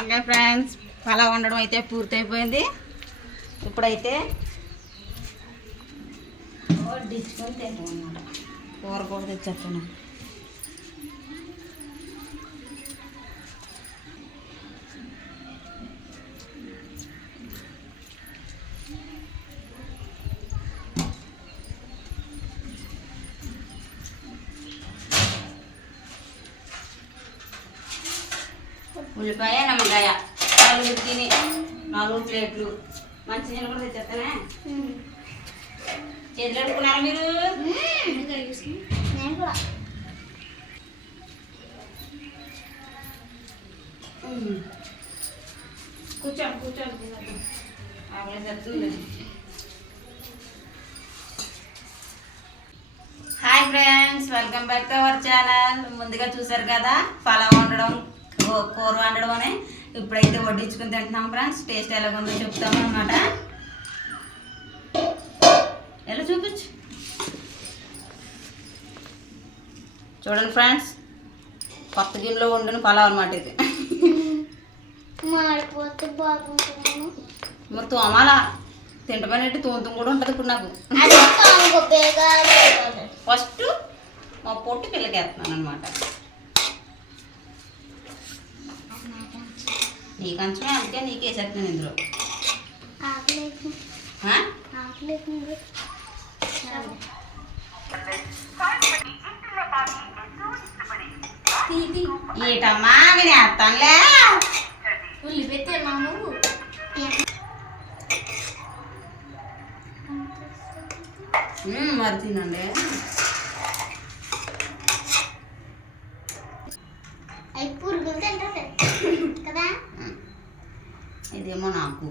Okay friends, pulao వండడం అయితే పూర్తయిపోయింది. ఇప్పుడైతే వడ్డించుకొని తింటాం అన్నమాట. కూర కూడా తెచ్చేస్తాను. ఉల్లిపాయ నమ్మకాయ 4 తిని 4 ప్లేట్లు మంచి నీళ్ళు కూడా తెచ్చేస్తానే. చేతులు అడుక్కున్నారా మీరు? కూర్చోండి కూర్చోండి. Hi friends, welcome back to our channel. ముందుగా చూసారు కదా పలావ్ వండడం, కూర వండడం అని. ఇప్పుడైతే వడ్డించుకుని తింటున్నాం ఫ్రెండ్స్. టేస్ట్ ఎలాగుందో చెప్తాము అన్నమాట. ఎలా చూపించు చూడండి ఫ్రెండ్స్, కొత్త గిన్నెలో వండిన పలావ్ అన్నమాట ఇది. మరి తోమాల తింటమనేటి తోముతం కూడా ఉంటుంది ఇప్పుడు నాకు. ఫస్ట్ మా పొట్టు పిల్లకేస్తున్నాను అనమాట. నీ కంచమే, అందుకే నీకేసేస్తున్నాను ఇందులో. ఏటమ్మా నేను వేస్తానులే. మరి తినండి. ఇదేమో నాకు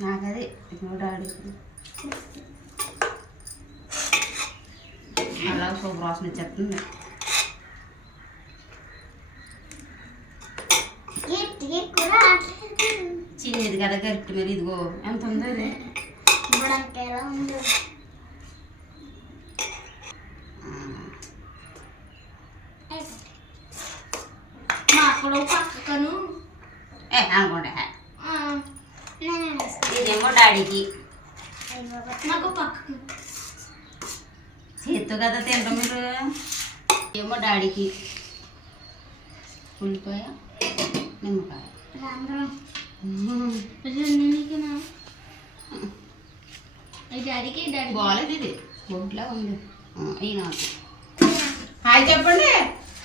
నాకది డాడీకి అలా సూపర్ వాసన వచ్చేస్తుంది. చిన్నది కదా గట్టి మరి. ఇదిగో ఎంత ఉందో అది. అనుకోండి. ఇదేమో డాడీకి. చేత్తు కదా తింటాం మీరు. ఏమో డాడీకి ఉల్లిపాయ నిమ్మకాయ. బాగాలేదు ఇది, బొడ్లా ఉంది. ఈయన హాయ్ చెప్పండి.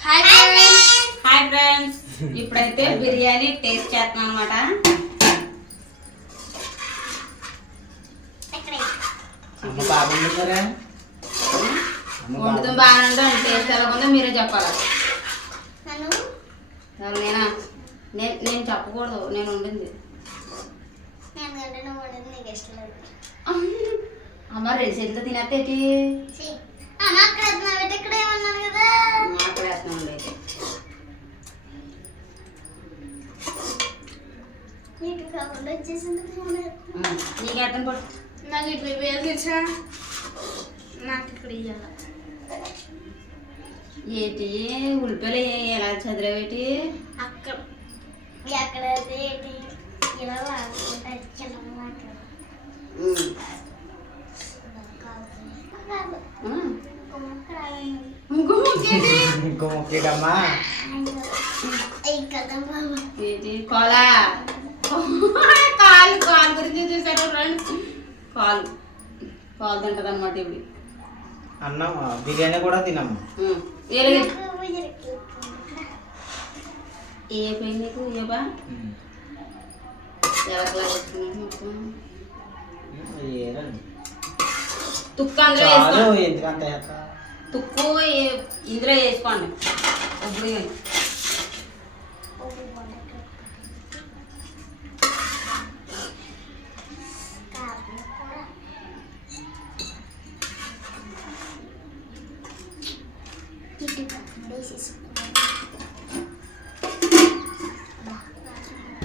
హాయ్ ఫ్రెండ్స్, ఇప్పుడైతే బిర్యానీ టేస్ట్ చేస్తున్నాం అనమాట. వండుతాం బాగానే ఉంటాం. టేస్ట్ ఎలా ఉందో మీరే చెప్పాలి. నేను చెప్పకూడదు, నేను వండింది. అమ్మ 2 చేతులు తినేస్తేటి అక్కడ వేస్తున్నాం. అయితే నీకు అర్థం పడు. నాకు ఇట్లా తెలుసా, నాకు ఇక్కడ ఏంటి ఉల్లిపాయలు ఎలా చదివేటి అక్కడ ఎక్కడ కోలా కాలు కాలు గురించి చూసారు ఫ్రెండ్స్. కాలు కాలు తింటది అనమాట. ఇప్పుడు అన్నం బిర్యానీ కూడా తినము. ఏ పెయిన్ నీకు ఏబా ఎవరిలా వేసుకున్నాడు మొత్తం తుక్కు అందులో వేసుకోండి. తుక్కు ఇందులో వేసుకోండి. ఇప్పుడు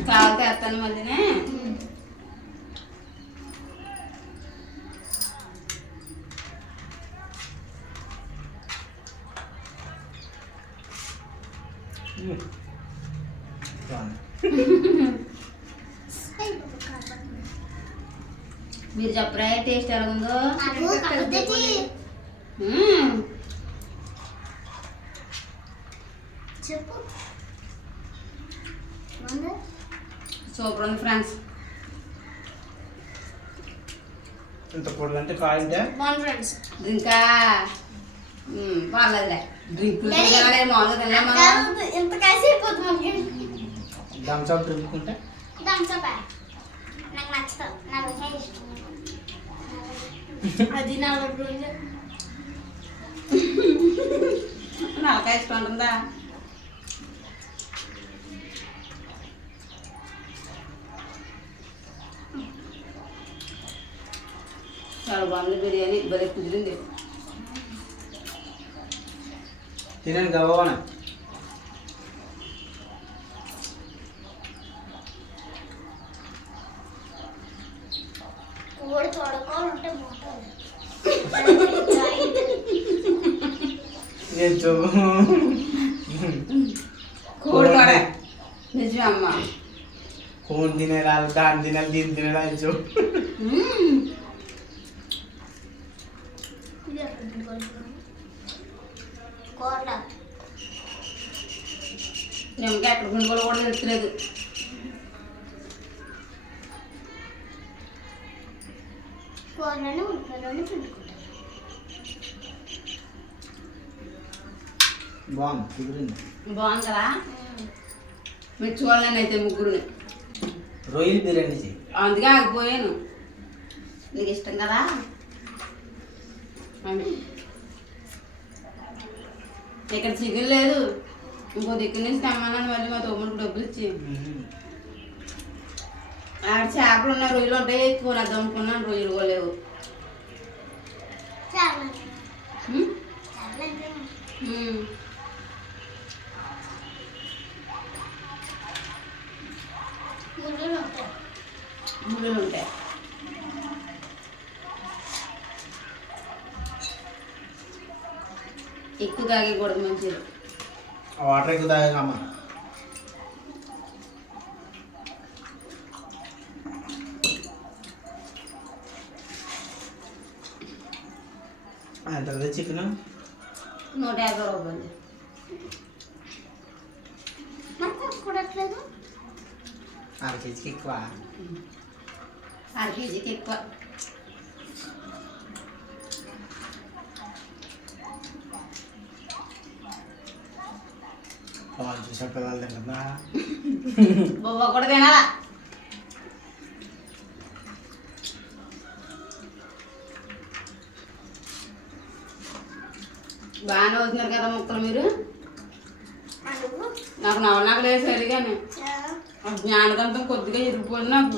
కావాలి వేస్తాను మళ్ళీనే. బాగుంది. మీరు చెప్పరా టేస్ట్ ఎలా ఉందో? చెప్పు. సూపర్ ఉంది ఫ్రెండ్స్. ఇంత పొడి అంటే కాయింటే ఫ్రెండ్స్ ఇంకా పర్లేదులే. డ్రింక్ మామూలుగా తిన్నామా? ఇంత కాసి అయిపోతుంది. థమ్స్అప్ డ్రింకుంటే థమ్స్అప్ నాకు నచ్చుతుంది. నాకు ఇష్టం అది నా నాకాయ ఇష్టం ఉంటుందా? చాలా బాగుంది బిర్యానీ, భలే కుదిరింది. తినండి గవ్వనా. కోడి తోడుకోవాలంటే బాగుంటుంది. నేను కోడి తోడ నిజమే అమ్మ. కోన్ తినేరాలు, దాని తినాలి, దీన్ని తినేరాలు చూ. నిమ్మకాయ ఎక్కడ గుండుకోలో కూడా తెలుస్తలేదు. కూరలోనే ఉప్పులోనే పిండుకుంటాం. బాగుంది, కుదిరింది. బాగుంది కదా? మెచ్చుకోవాలని అయితే ముగ్గురుని. రొయ్యలు బిర్యానీ చెయ్యి. అందుకే ఆగిపోయాను. నీకు ఇష్టం కదా అని. ఇక్కడ చికెన్ లేదు, ఇంకో దిక్కు నుంచి తెమ్మన్నాను. మళ్ళీ మా తమ్ముడికి డబ్బులు ఇచ్చి ఆడ చేపలు ఉన్నాయి, రొయ్యలు ఉంటాయి. కొనేద్దాం అనుకున్నాను, రొయ్యలు కూడా లేవు. ముళ్ళు ఉంటాయి. ఎక్కువ తాగకూడదు, మంచిది. వాటర్ ఎక్కువ తాగమ్మా. ఎంత చికెన్? 150 రూపాయలు. కూడట్లేదు. 1/2 కేజీకి ఎక్కువ. 1/2 కేజీకి ఎక్కువ. చూసా పిల్లలు తింటుందా? బొవ్వ కూడా తినాలా? బాగానే అవుతున్నారు కదా ముక్కలు మీరు. నాకు నవనాకు లేదు సరిగానే. జ్ఞానదంతం కొద్దిగా ఇరిగిపోయింది నాకు.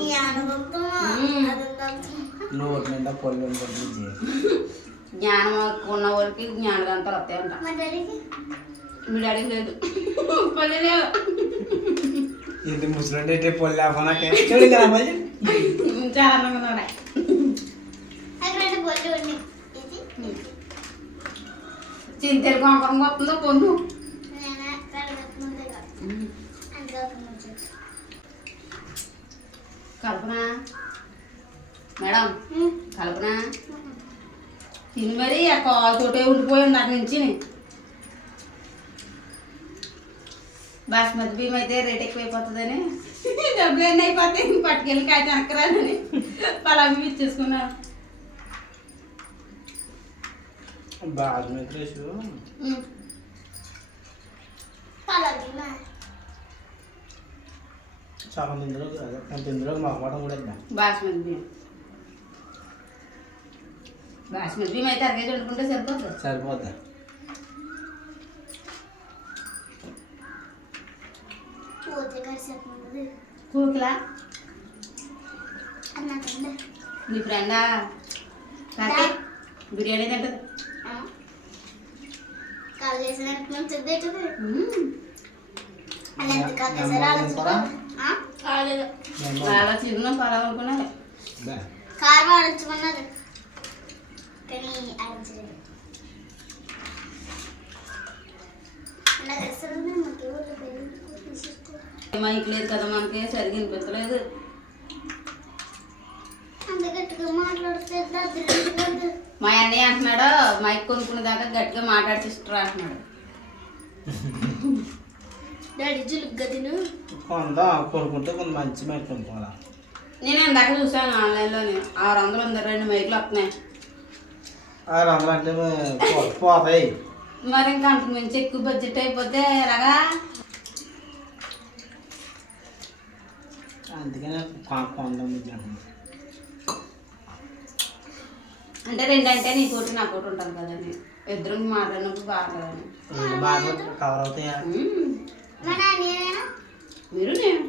నోటి నిండా పొల్లు జ్ఞానం ఉన్న వాళ్ళకి జ్ఞానదంతాలు వస్తాయంట. మీ డాడీకి లేదు. పల్లె లేవు. ఇది ముసలి పొల్లి అవ్వనాకే చూడు కదా మళ్ళీ. చాలా అందంగా ఉన్నాయి. చింతలు కొంకరం వస్తుందో పొన్ను. కల్పన మేడం, కల్పన తిని మరి ఆ కాలుతోటే ఉండిపోయింది అక్కడి నుంచి. బాస్మతి బియ్యం అయితే రేట్ ఎక్కువైపోతుందని, డబ్బులు ఎన్ని అయిపోతాయి పట్టుకెళ్ళి కాయ వెనకరాదని పలాబి ఇచ్చేసుకున్నాను. బాస్మతి రైస్ సగం ఇందులో కొంత ఇందులో మాకోవడం కూడా ఇద్దాం. బాస్మతి బియ్యం అయితే 1 కేజీ వండుకుంటే సరిపోతుంది. సరిపోద్దా? కూకలా నీ ఫ్రెండా బిర్యానీ తింటది. చాలా చిన్న పరాలనుకున్నారు. కారం ఆడించుకున్నారు కానీ ఆడించలేదు. నాకు అసలు మైక్ లేదు కదా మనకి సరిగ్గా వినిపించలేదు. అంత గట్టిగా మాట్లాడితే దద్దరిల్లిపోద్ది. మా అన్నయ్య అంటున్నాడు మైక్ కొనుక్కునే దాకా గట్టిగా మాట్లాడిస్తారు అంటున్నాడు. డాడీ జులుగ్గా తిను. కొందా కొనుక్కుంటే కొంత మంచి మైక్ కొనుక్కోవాలా. నేను ఇందాక చూసాను ఆన్లైన్లోని 600 ఉంది 2 మైకులు వస్తున్నాయి. 600 అంటే పోతాయి. మరి ఇంకా అంత మించి ఎక్కువ బడ్జెట్ అయిపోతే ఎలాగా? అందుకనే కొందాం. అంటే 2 అంటే నీ కోటి నా కోటి ఉంటాను కదండి, ఇద్దరు మాట్లాడినప్పుడు బాగుంటుందని. బాగా కవర్ అవుతాయా? మా నాన్న మీరు నేను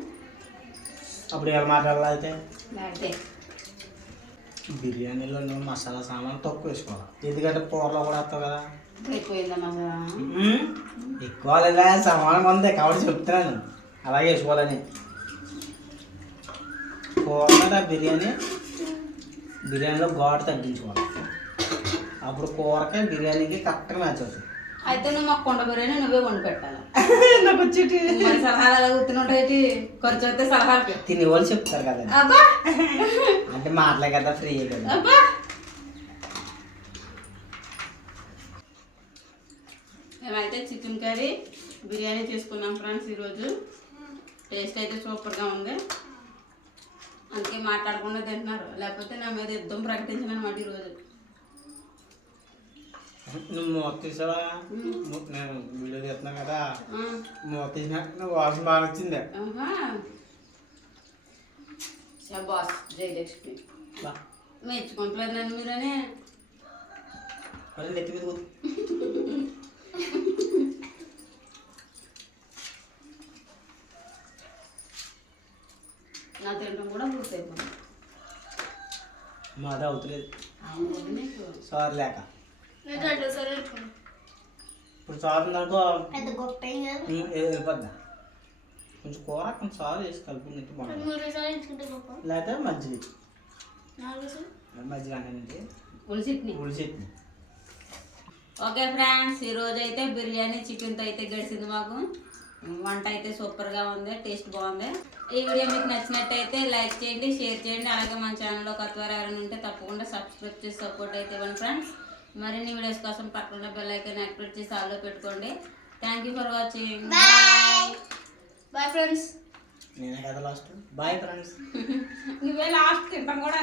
అప్పుడు ఎలా మాట్లాడాలి అయితే? లేకపోతే బిర్యానీలో నువ్వు మసాలా సామాన్ తక్కువ వేసుకోవాలి, ఎందుకంటే కూరలో కూడా వస్తావు కదా. ఎక్కువైందా మసాలా? ఎక్కువ లేదా సమానం ఉంది కాబట్టి చెప్తున్నాను అలాగే వేసుకోవాలని. కూర బిర్యానీలో ఘాటు తగ్గించుకోవాలి, అప్పుడు కూరకి బిర్యానీకి కరెక్ట్గా మ్యాచ్ అవుతుంది. అయితే నువ్వు మాకు కొండ బిర్యానీ నువ్వే వండి పెట్టాలి. నాకు వచ్చేటి మరి సలహాలు అలా గుర్తునుంటాయి, ఖర్చు అయితే సలహాలకి. తినేవాళ్ళు చెప్తారు కదా, అబ్బా అంటే మాటలే కదా, ఫ్రీ కదా. అబ్బా మేమైతే చికెన్ కర్రీ బిర్యానీ చేసుకున్నాం ఫ్రెండ్స్ ఈరోజు. టేస్ట్ అయితే సూపర్గా ఉంది, అందుకే మాట్లాడకుండా తింటున్నారు, లేకపోతే నా మీద యుద్ధం ప్రకటించిన అనమాట ఈరోజు. నువ్వు మూత తీసావా? నేను వీడియో తీస్తున్నాను కదా, మూత తీసినా వాసన బాగా వచ్చింది. బాస్ జయలక్ష్మి మెచ్చుకుంటలేదు నన్ను మీరని. మళ్ళీ నెత్తి మీద కూర్చో. నా తినడం కూడా పూర్తయిపోయింది. మాది అవుతలేదు నీకు సారీ లేక. రెండోసారి పెట్టుకున్నాను. ఇప్పుడు సార్ ఉందనుకో పెద్ద గొప్ప ఏం కాదు. వెళ్ళిపోద్దా, కొంచెం కూర కొంచెం సారు వేసి కలుపుకుంటే బాగుంటుంది. 3 సార్లు ఎంచుకుంటే గొప్ప. లేకపోతే మజ్జిగ 4 సార్లు మజ్జిగ అనేది ఉల్సిట్ని. ఉడిచెట్ని. ఓకే ఫ్రెండ్స్, ఈరోజు అయితే బిర్యానీ చికెన్తో అయితే గడిచింది మాకు. వంట అయితే సూపర్గా ఉంది, టేస్ట్ బాగుంది. ఈ వీడియో మీకు నచ్చినట్టయితే లైక్ చేయండి, షేర్ చేయండి, అలాగే మన ఛానల్లో కొత్తవారు ఎవరైనా ఉంటే తప్పకుండా సబ్స్క్రైబ్ చేసి సపోర్ట్ అయితే ఇవ్వండి ఫ్రెండ్స్. మరిన్ని వీడియోస్ కోసం పక్కన బెల్ ఐకాన్ యాక్టివేట్ చేసి ఆల్లో పెట్టుకోండి. Thank you for watching. Bye friends. నేనే కదా లాస్ట్. Bye friends. నువ్వే లాస్ట్ తింటాం కూడా